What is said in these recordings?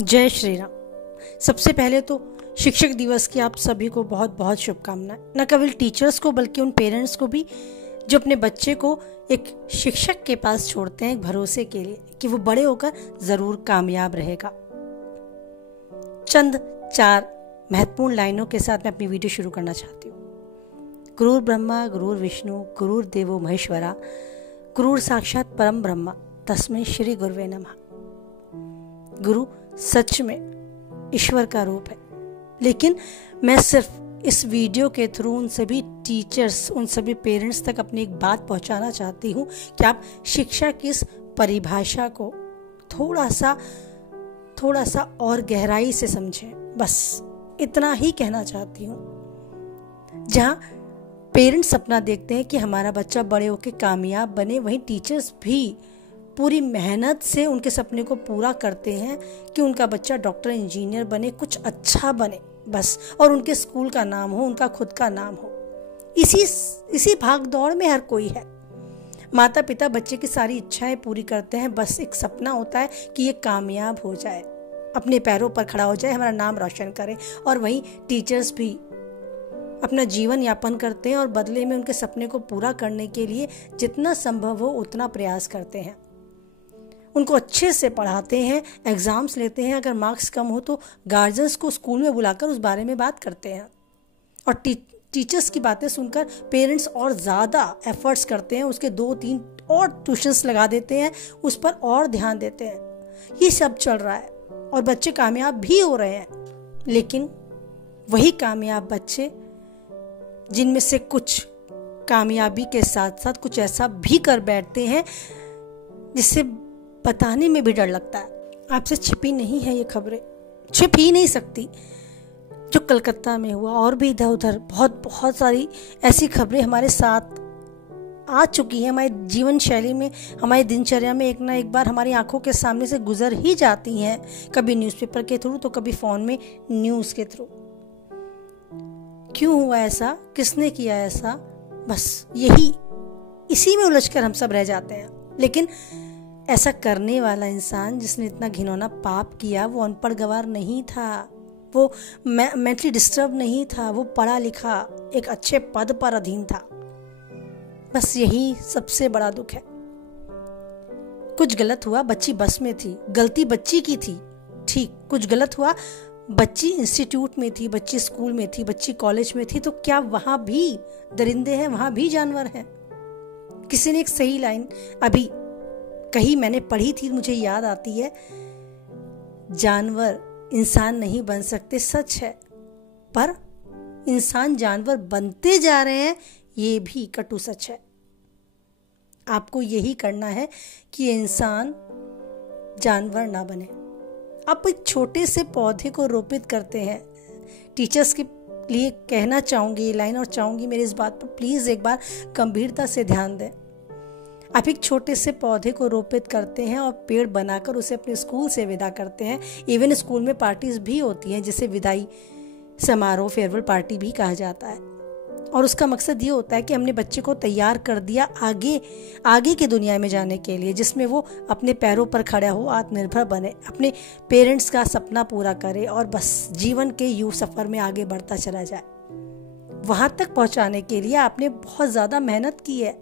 जय श्री राम। सबसे पहले तो शिक्षक दिवस की आप सभी को बहुत बहुत शुभकामनाएं। न केवल टीचर्स को बल्कि उन पेरेंट्स को भी जो अपने बच्चे को एक शिक्षक के पास छोड़ते हैं, एक भरोसे के लिए कि वो बड़े होकर ज़रूर कामयाब रहेगा। चंद 4 महत्वपूर्ण लाइनों के साथ मैं अपनी वीडियो शुरू करना चाहती हूँ। गुरुर् ब्रह्मा गुरुर् विष्णु गुरुर्देवो महेश्वरा गुरुर् साक्षात परम ब्रह्मा तस्मै श्री गुरुवे नमः। गुरु सच में ईश्वर का रूप है, लेकिन मैं सिर्फ इस वीडियो के थ्रू उन सभी टीचर्स, उन सभी पेरेंट्स तक अपनी एक बात पहुंचाना चाहती हूं कि आप शिक्षा की इस परिभाषा को थोड़ा सा और गहराई से समझें। बस इतना ही कहना चाहती हूं। जहां पेरेंट्स सपना देखते हैं कि हमारा बच्चा बड़े होकर कामयाब बने, वहीं टीचर्स भी पूरी मेहनत से उनके सपने को पूरा करते हैं कि उनका बच्चा डॉक्टर, इंजीनियर बने, कुछ अच्छा बने बस, और उनके स्कूल का नाम हो, उनका खुद का नाम हो। इसी भाग दौड़ में हर कोई है। माता पिता बच्चे की सारी इच्छाएं पूरी करते हैं, बस एक सपना होता है कि ये कामयाब हो जाए, अपने पैरों पर खड़ा हो जाए, हमारा नाम रोशन करे। और वहीं टीचर्स भी अपना जीवन यापन करते हैं और बदले में उनके सपने को पूरा करने के लिए जितना संभव हो उतना प्रयास करते हैं। उनको अच्छे से पढ़ाते हैं, एग्जाम्स लेते हैं, अगर मार्क्स कम हो तो गार्जियंस को स्कूल में बुलाकर उस बारे में बात करते हैं। और टीचर्स की बातें सुनकर पेरेंट्स और ज़्यादा एफर्ट्स करते हैं, उसके 2-3 और ट्यूशन्स लगा देते हैं, उस पर और ध्यान देते हैं। ये सब चल रहा है और बच्चे कामयाब भी हो रहे हैं। लेकिन वही कामयाब बच्चे जिनमें से कुछ कामयाबी के साथ साथ कुछ ऐसा भी कर बैठते हैं जिससे बताने में भी डर लगता है। आपसे छिपी नहीं है ये खबरें, छिप ही नहीं सकती। जो कलकत्ता में हुआ और भी इधर उधर बहुत सारी ऐसी खबरें हमारे साथ आ चुकी हैं, हमारे जीवन शैली में, हमारी दिनचर्या में एक ना एक बार हमारी आंखों के सामने से गुजर ही जाती हैं। कभी न्यूज़पेपर के थ्रू तो कभी फ़ोन में न्यूज़ के थ्रू। क्यों हुआ ऐसा, किसने किया ऐसा, बस इसी में उलझकर हम सब रह जाते हैं। लेकिन ऐसा करने वाला इंसान जिसने इतना घिनौना पाप किया वो अनपढ़ गवार नहीं था, वो मेंटली डिस्टर्ब नहीं था, वो पढ़ा लिखा एक अच्छे पद पर अधीन था। बस यही सबसे बड़ा दुख है। कुछ गलत हुआ, बच्ची बस में थी, गलती बच्ची की थी, ठीक। कुछ गलत हुआ, बच्ची इंस्टीट्यूट में थी, बच्ची स्कूल में थी, बच्ची कॉलेज में थी, तो क्या वहां भी दरिंदे हैं, वहां भी जानवर हैं? किसी ने एक सही लाइन अभी कहीं मैंने पढ़ी थी, मुझे याद आती है, जानवर इंसान नहीं बन सकते, सच है, पर इंसान जानवर बनते जा रहे हैं, ये भी कटु सच है। आपको यही करना है कि इंसान जानवर ना बने। आप एक छोटे से पौधे को रोपित करते हैं। टीचर्स के लिए कहना चाहूंगी ये लाइन, और चाहूंगी मेरी इस बात पर प्लीज एक बार गंभीरता से ध्यान दें। आप एक छोटे से पौधे को रोपित करते हैं और पेड़ बनाकर उसे अपने स्कूल से विदा करते हैं। इवन स्कूल में पार्टीज भी होती हैं जिसे विदाई समारोह, फेयरवेल पार्टी भी कहा जाता है। और उसका मकसद ये होता है कि हमने बच्चे को तैयार कर दिया आगे की दुनिया में जाने के लिए, जिसमें वो अपने पैरों पर खड़ा हो, आत्मनिर्भर बने, अपने पेरेंट्स का सपना पूरा करे और बस जीवन के यूं सफर में आगे बढ़ता चला जाए। वहां तक पहुंचाने के लिए आपने बहुत ज़्यादा मेहनत की है,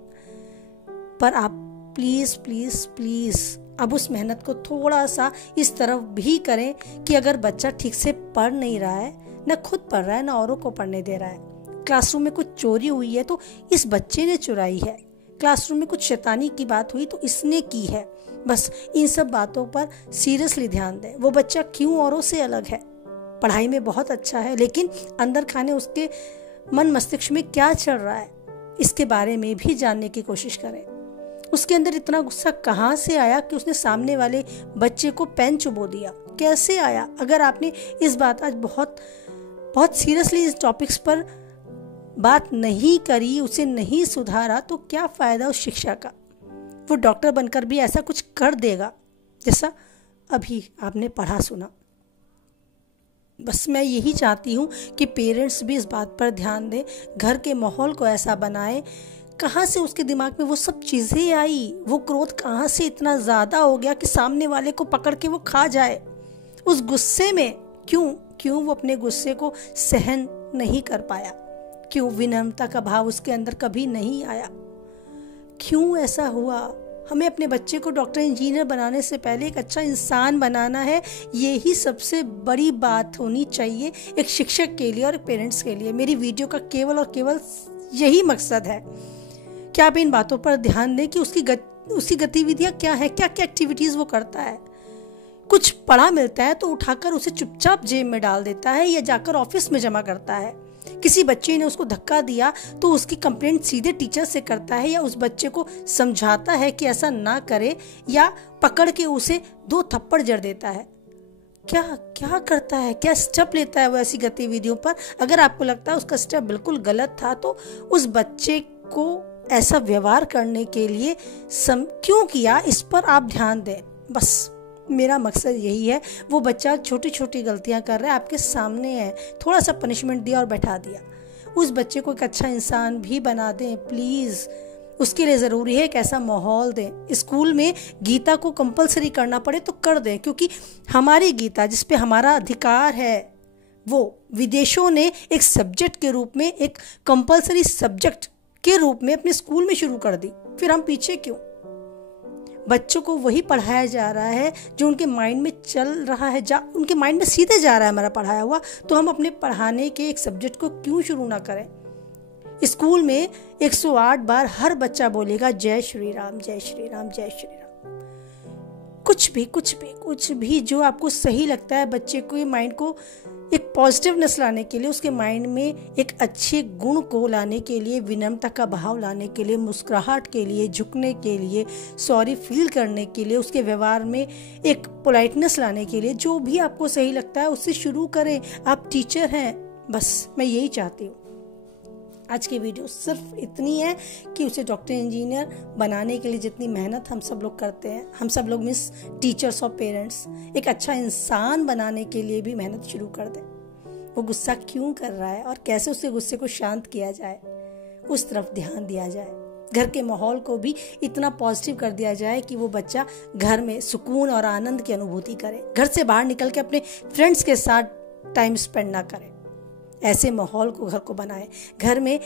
पर आप प्लीज अब उस मेहनत को थोड़ा सा इस तरफ भी करें कि अगर बच्चा ठीक से पढ़ नहीं रहा है, ना खुद पढ़ रहा है, ना औरों को पढ़ने दे रहा है, क्लासरूम में कुछ चोरी हुई है तो इस बच्चे ने चुराई है, क्लासरूम में कुछ शैतानी की बात हुई तो इसने की है, बस इन सब बातों पर सीरियसली ध्यान दें। वो बच्चा क्यों औरों से अलग है, पढ़ाई में बहुत अच्छा है, लेकिन अंदर खाने उसके मन मस्तिष्क में क्या चल रहा है, इसके बारे में भी जानने की कोशिश करें। उसके अंदर इतना गुस्सा कहाँ से आया कि उसने सामने वाले बच्चे को पेन चुबो दिया, कैसे आया? अगर आपने इस बात आज बहुत सीरियसली इस टॉपिक्स पर बात नहीं करी, उसे नहीं सुधारा, तो क्या फायदा उस शिक्षा का? वो डॉक्टर बनकर भी ऐसा कुछ कर देगा जैसा अभी आपने पढ़ा सुना। बस मैं यही चाहती हूँ कि पेरेंट्स भी इस बात पर ध्यान दें, घर के माहौल को ऐसा बनाएं। कहाँ से उसके दिमाग में वो सब चीज़ें आई, वो क्रोध कहाँ से इतना ज़्यादा हो गया कि सामने वाले को पकड़ के वो खा जाए, उस गुस्से में क्यों वो अपने गुस्से को सहन नहीं कर पाया? क्यों विनम्रता का भाव उसके अंदर कभी नहीं आया? क्यों ऐसा हुआ? हमें अपने बच्चे को डॉक्टर इंजीनियर बनाने से पहले एक अच्छा इंसान बनाना है। ये ही सबसे बड़ी बात होनी चाहिए एक शिक्षक के लिए और पेरेंट्स के लिए। मेरी वीडियो का केवल और केवल यही मकसद है कि आप इन बातों पर ध्यान दें कि उसकी गतिविधियां क्या है, क्या क्या एक्टिविटीज़ वो करता है। कुछ पढ़ा मिलता है तो उठाकर उसे चुपचाप जेब में डाल देता है या जाकर ऑफिस में जमा करता है। किसी बच्चे ने उसको धक्का दिया तो उसकी कंप्लेंट सीधे टीचर से करता है या उस बच्चे को समझाता है कि ऐसा ना करे या पकड़ के उसे 2 थप्पड़ जड़ देता है। क्या करता है, क्या स्टेप लेता है वो ऐसी गतिविधियों पर? अगर आपको लगता है उसका स्टेप बिल्कुल गलत था तो उस बच्चे को ऐसा व्यवहार करने के लिए क्यों किया, इस पर आप ध्यान दें। बस मेरा मकसद यही है। वो बच्चा छोटी छोटी गलतियां कर रहा है, आपके सामने है, थोड़ा सा पनिशमेंट दिया और बैठा दिया। उस बच्चे को एक अच्छा इंसान भी बना दें प्लीज़। उसके लिए ज़रूरी है एक ऐसा माहौल दें। स्कूल में गीता को कंपलसरी करना पड़े तो कर दें, क्योंकि हमारी गीता जिस पे हमारा अधिकार है वो विदेशों ने एक सब्जेक्ट के रूप में, एक कंपलसरी सब्जेक्ट के रूप में अपने स्कूल में शुरू कर दी। फिर हम पीछे क्यों? बच्चों को वही पढ़ाया जा रहा है जो उनके माइंड में चल रहा है, उनके माइंड में सीधे जा रहा है हमारा पढ़ाया हुआ। तो हम अपने पढ़ाने के एक सब्जेक्ट को क्यों शुरू ना करें? स्कूल में 108 बार हर बच्चा बोलेगा जय श्री राम, जय श्री राम, जय श्री राम। कुछ भी जो आपको सही लगता है बच्चे को माइंड को एक पॉजिटिवनेस लाने के लिए, उसके माइंड में एक अच्छे गुण को लाने के लिए, विनम्रता का भाव लाने के लिए, मुस्कुराहट के लिए, झुकने के लिए, सॉरी फील करने के लिए, उसके व्यवहार में एक पोलाइटनेस लाने के लिए, जो भी आपको सही लगता है उससे शुरू करें। आप टीचर हैं, बस मैं यही चाहती हूँ। आज की वीडियो सिर्फ इतनी है कि उसे डॉक्टर इंजीनियर बनाने के लिए जितनी मेहनत हम सब लोग करते हैं, हम सब लोग मींस टीचर्स और पेरेंट्स, एक अच्छा इंसान बनाने के लिए भी मेहनत शुरू कर दें। वो गुस्सा क्यों कर रहा है और कैसे उसके गुस्से को शांत किया जाए, उस तरफ ध्यान दिया जाए। घर के माहौल को भी इतना पॉजिटिव कर दिया जाए कि वो बच्चा घर में सुकून और आनंद की अनुभूति करे, घर से बाहर निकल के अपने फ्रेंड्स के साथ टाइम स्पेंड ना करे। ऐसे माहौल को घर को बनाए, घर में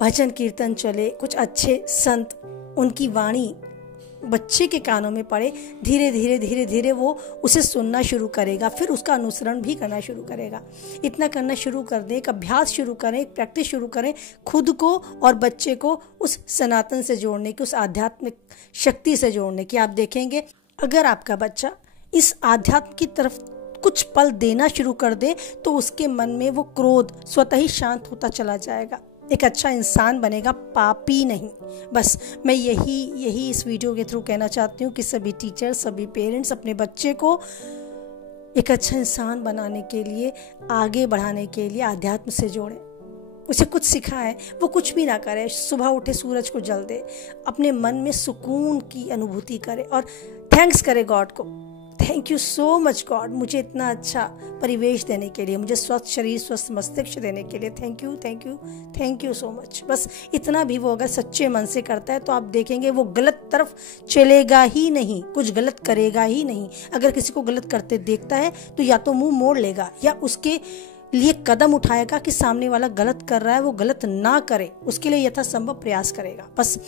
भजन कीर्तन चले, कुछ अच्छे संत उनकी वाणी बच्चे के कानों में पड़े, धीरे धीरे वो उसे सुनना शुरू करेगा, फिर उसका अनुसरण भी करना शुरू करेगा। इतना करना शुरू कर दें, एक अभ्यास शुरू करें, एक प्रैक्टिस शुरू करें, खुद को और बच्चे को उस सनातन से जोड़ने की, उस आध्यात्मिक शक्ति से जोड़ने की। आप देखेंगे अगर आपका बच्चा इस आध्यात्म की तरफ कुछ पल देना शुरू कर दे तो उसके मन में वो क्रोध स्वतः ही शांत होता चला जाएगा, एक अच्छा इंसान बनेगा, पापी नहीं। बस मैं यही इस वीडियो के थ्रू कहना चाहती हूँ कि सभी टीचर्स, सभी पेरेंट्स अपने बच्चे को एक अच्छा इंसान बनाने के लिए, आगे बढ़ाने के लिए आध्यात्म से जोड़ें, उसे कुछ सिखाएं। वो कुछ भी ना करे, सुबह उठे सूरज को जल दे, अपने मन में सुकून की अनुभूति करे और थैंक्स करे गॉड को। Thank you so much God, मुझे इतना अच्छा परिवेश देने के लिए, मुझे स्वस्थ शरीर, स्वस्थ मस्तिष्क देने के लिए थैंक यू सो मच। बस इतना भी वो अगर सच्चे मन से करता है तो आप देखेंगे वो गलत तरफ चलेगा ही नहीं, कुछ गलत करेगा ही नहीं। अगर किसी को गलत करते देखता है तो या तो मुंह मोड़ लेगा या उसके लिए कदम उठाएगा कि सामने वाला गलत कर रहा है वो गलत ना करे, उसके लिए यथासंभव प्रयास करेगा। बस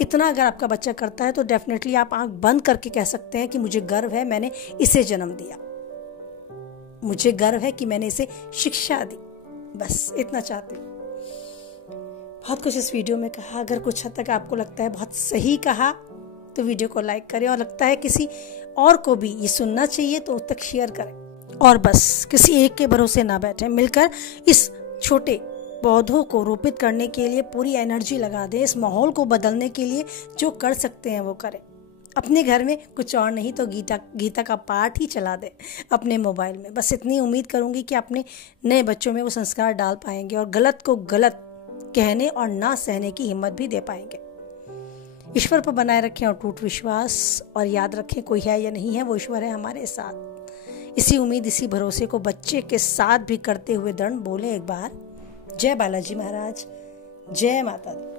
इतना अगर आपका बच्चा करता है तो डेफिनेटली आप आंख बंद करके कह सकते हैं कि मुझे गर्व है मैंने इसे जन्म दिया, मुझे गर्व है कि मैंने इसे शिक्षा दी। बस इतना चाहती हूँ। बहुत कुछ इस वीडियो में कहा, अगर कुछ हद तक आपको लगता है बहुत सही कहा तो वीडियो को लाइक करें, और लगता है किसी और को भी ये सुनना चाहिए तो उस तक शेयर करें। और बस किसी एक के भरोसे ना बैठे, मिलकर इस छोटे पौधों को रोपित करने के लिए पूरी एनर्जी लगा दें, इस माहौल को बदलने के लिए जो कर सकते हैं वो करें। अपने घर में कुछ और नहीं तो गीता का पाठ ही चला दें अपने मोबाइल में। बस इतनी उम्मीद करूंगी कि अपने नए बच्चों में वो संस्कार डाल पाएंगे और गलत को गलत कहने और ना सहने की हिम्मत भी दे पाएंगे। ईश्वर पर बनाए रखें और टूट विश्वास, और याद रखें कोई है या नहीं है वो ईश्वर है हमारे साथ। इसी उम्मीद, इसी भरोसे को बच्चे के साथ भी करते हुए दृढ़ बोले एक बार, जय बालाजी महाराज, जय माता दी।